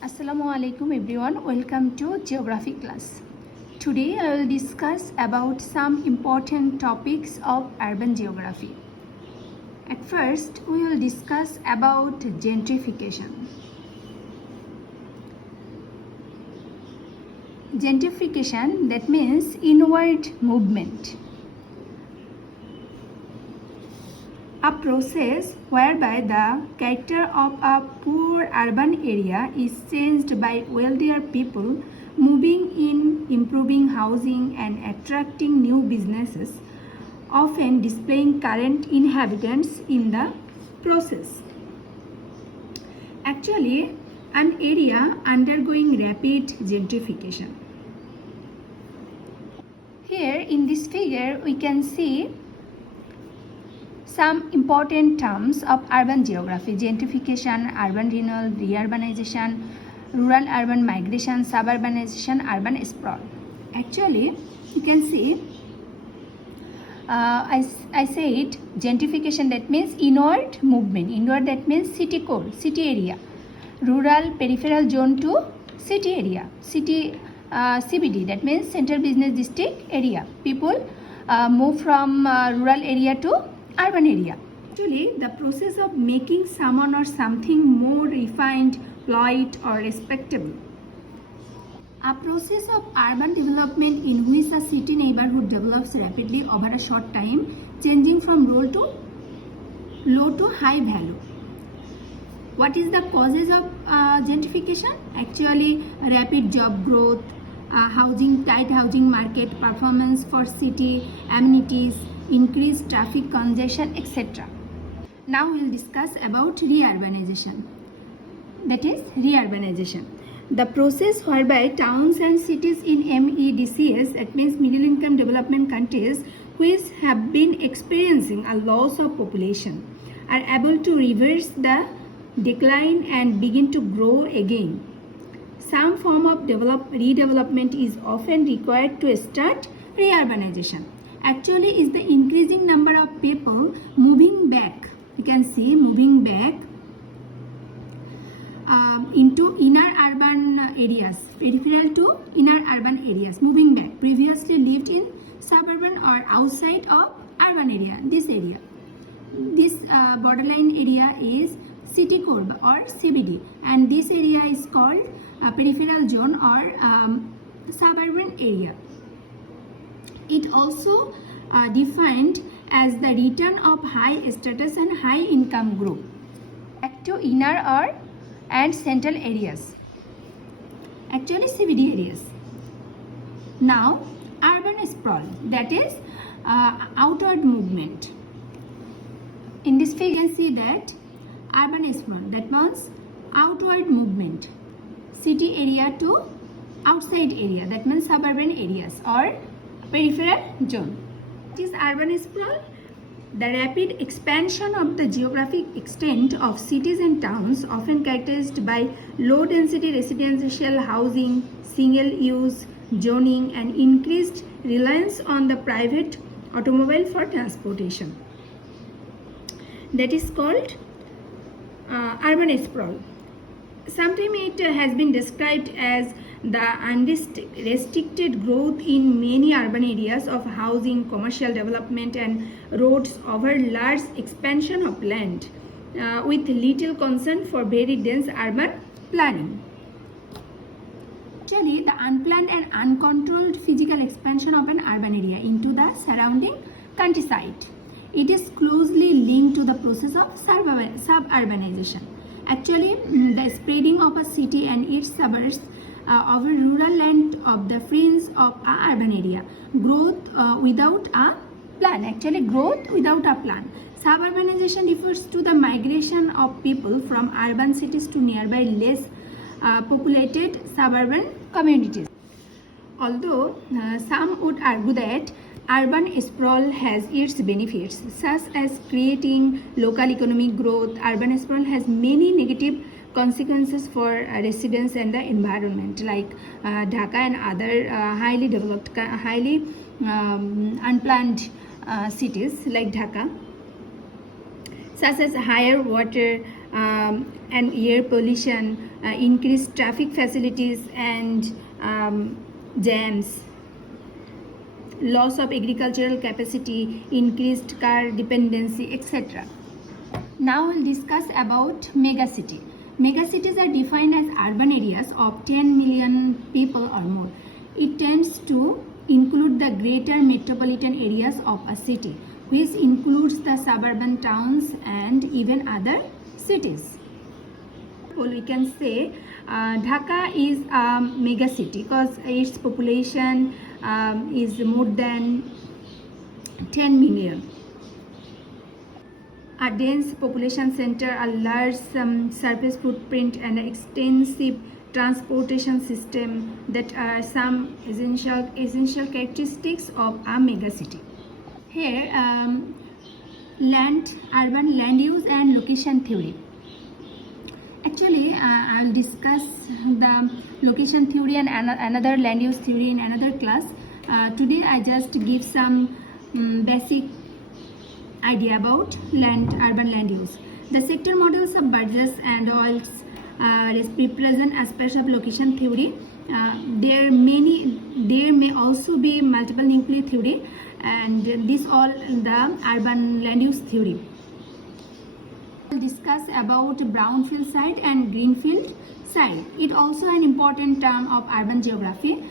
Assalamu alaikum everyone, welcome to geography class. Today I will discuss about some important topics of urban geography. At first we will discuss about gentrification. Gentrification, that means inward movement. A process whereby the character of a poor urban area is changed by wealthier people moving in, improving housing and attracting new businesses, often displaying current inhabitants in the process. Actually, an area undergoing rapid gentrification. Here in this figure we can see some important terms of urban geography: gentrification, urban renewal, reurbanization, rural-urban migration, suburbanization, urban sprawl. Actually, you can see, I said gentrification, that means inward movement. Inward, that means city core, city area. Rural peripheral zone to city area. City CBD, that means central business district area. People move from rural area to urban area. Actually, the process of making someone or something more refined, polite or respectable. A process of urban development in which a city neighborhood develops rapidly over a short time, changing from low to high value. What is the causes of gentrification? Actually, rapid job growth, tight housing market, performance for city amenities, increased traffic congestion, etc. Now we will discuss about reurbanization. That is reurbanization, the process whereby towns and cities in MEDCs, that means middle income development countries, which have been experiencing a loss of population, are able to reverse the decline and begin to grow again. Some form of redevelopment is often required to start reurbanization. Actually, is the increasing number of people moving back. You can see moving back into inner urban areas, peripheral to inner urban areas, moving back. Previously lived in suburban or outside of urban area. This area, this borderline area is city core or CBD, and this area is called peripheral zone or suburban area. It also defined as the return of high status and high income group back to inner and central areas, actually CBD areas. Now, urban sprawl, that is outward movement. In this figure, you can see that urban sprawl, that means outward movement, city area to outside area, that means suburban areas or peripheral zone. What is urban sprawl? The rapid expansion of the geographic extent of cities and towns, often characterized by low density residential housing, single use zoning and increased reliance on the private automobile for transportation. That is called urban sprawl. Sometimes it has been described as the unrestricted growth in many urban areas of housing, commercial development and roads over large expansion of land with little concern for very dense urban planning. Actually, the unplanned and uncontrolled physical expansion of an urban area into the surrounding countryside. It is closely linked to the process of suburbanization. Actually, the spreading of a city and its suburbs over rural land of the fringe of an urban area. Growth without a plan. Actually, growth without a plan. Suburbanization refers to the migration of people from urban cities to nearby less populated suburban communities. Although some would argue that urban sprawl has its benefits, such as creating local economic growth, urban sprawl has many negative consequences for residents and the environment, like Dhaka and other highly developed, highly unplanned cities like Dhaka, such as higher water and air pollution, increased traffic facilities and jams, loss of agricultural capacity, increased car dependency, etc. Now we'll discuss about megacity. Megacities are defined as urban areas of 10 million people or more. It tends to include the greater metropolitan areas of a city, which includes the suburban towns and even other cities. We can say Dhaka is a megacity because its population is more than 10 million. A dense population center, a large surface footprint, and an extensive transportation system that are some essential characteristics of a megacity. Here, urban land use and location theory. Actually, I'll discuss the location theory and another land use theory in another class. Today, I just give some basic idea about urban land use. The sector models of Burgess and Oils represent aspects of location theory. There may also be multiple nuclei theory, and this all the urban land use theory. We'll discuss about brownfield site and greenfield site. It also an important term of urban geography.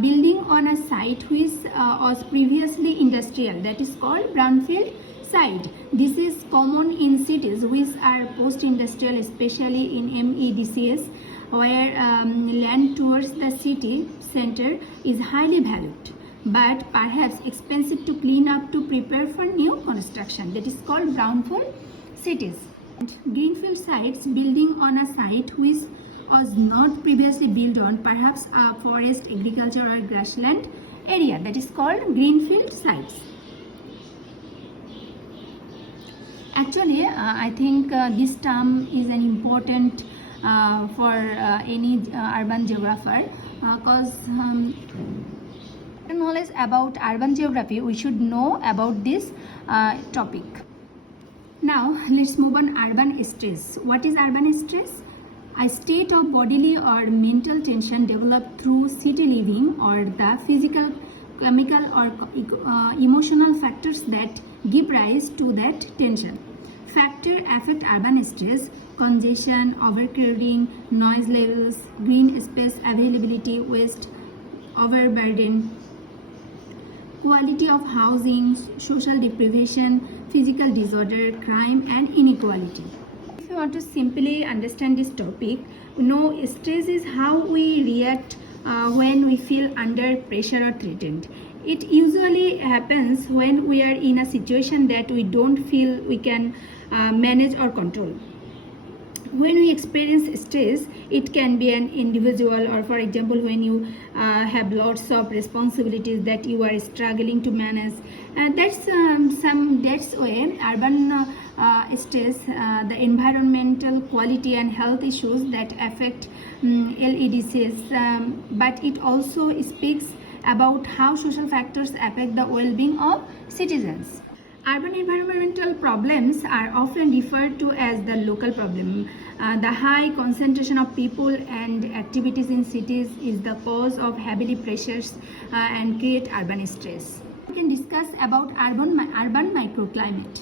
Building on a site which was previously industrial, that is called brownfield site. This is common in cities which are post-industrial, especially in MEDCs, where land towards the city center is highly valued, but perhaps expensive to clean up to prepare for new construction. That is called brownfield cities. Greenfield sites, building on a site which was not previously built on, perhaps a forest, agriculture or grassland area. That is called greenfield sites. Actually, I think this term is an important for any urban geographer because knowledge about urban geography, we should know about this topic. Now, let's move on urban stress. What is urban stress? A state of bodily or mental tension developed through city living or the physical, chemical or emotional factors that give rise to that tension. Factors affect urban stress: congestion, overcrowding, noise levels, green space availability, waste, overburden, quality of housing, social deprivation, physical disorder, crime and inequality. If you want to simply understand this topic, stress is how we react when we feel under pressure or threatened. It usually happens when we are in a situation that we don't feel we can manage or control. When we experience stress, it can be an individual, or for example, when you have lots of responsibilities that you are struggling to manage. That's way urban stress, the environmental quality and health issues that affect LEDCs, but it also speaks about how social factors affect the well-being of citizens. Urban environmental problems are often referred to as the local problem. The high concentration of people and activities in cities is the cause of heavy pressures and create urban stress. We can discuss about urban microclimate.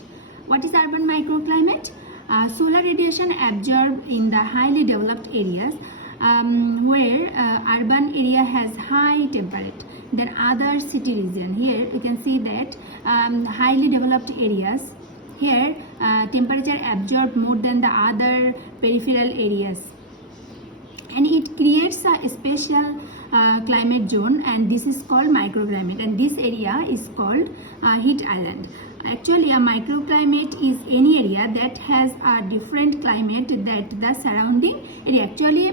What is urban microclimate? Solar radiation absorbed in the highly developed areas where urban area has high temperature than other city region. Here you can see that highly developed areas, here temperature absorbed more than the other peripheral areas, and it creates a special climate zone, and this is called microclimate, and this area is called heat island. Actually, a microclimate is any area that has a different climate that the surrounding area. Actually,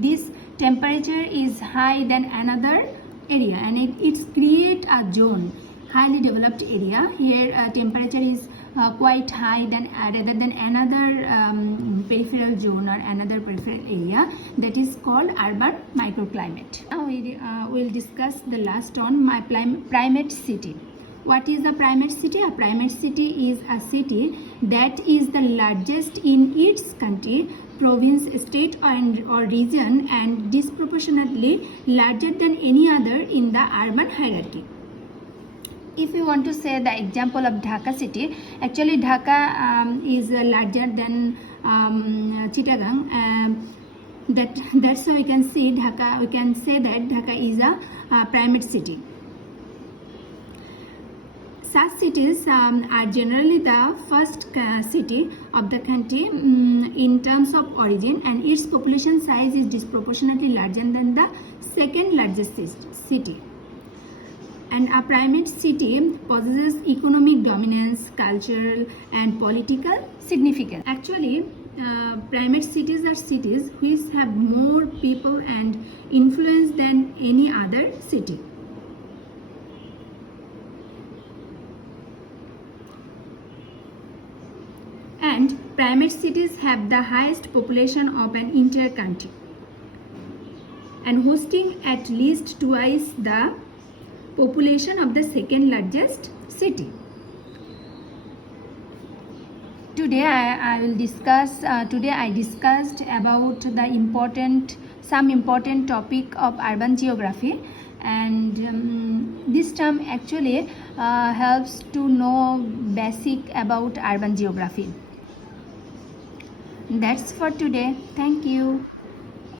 this temperature is high than another area, and it create a zone, highly developed area. Here temperature is quite high than rather than another peripheral zone or another peripheral area, that is called urban microclimate. Now we will discuss the last one, my primate city. What is a primate city? A primate city is a city that is the largest in its country, province, state or region, and disproportionately larger than any other in the urban hierarchy. If we want to say the example of Dhaka city, actually Dhaka is larger than Chittagong. That's how we can see Dhaka. We can say that Dhaka is a primate city. Such cities are generally the first city of the country in terms of origin, and its population size is disproportionately larger than the second largest city. And a primate city possesses economic dominance, cultural and political significance. Actually, primate cities are cities which have more people and influence than any other city. And primate cities have the highest population of an entire country and hosting at least twice the population of the second largest city. Today I discussed about some important topic of urban geography, and this term actually helps to know basic about urban geography. That's for today. Thank you.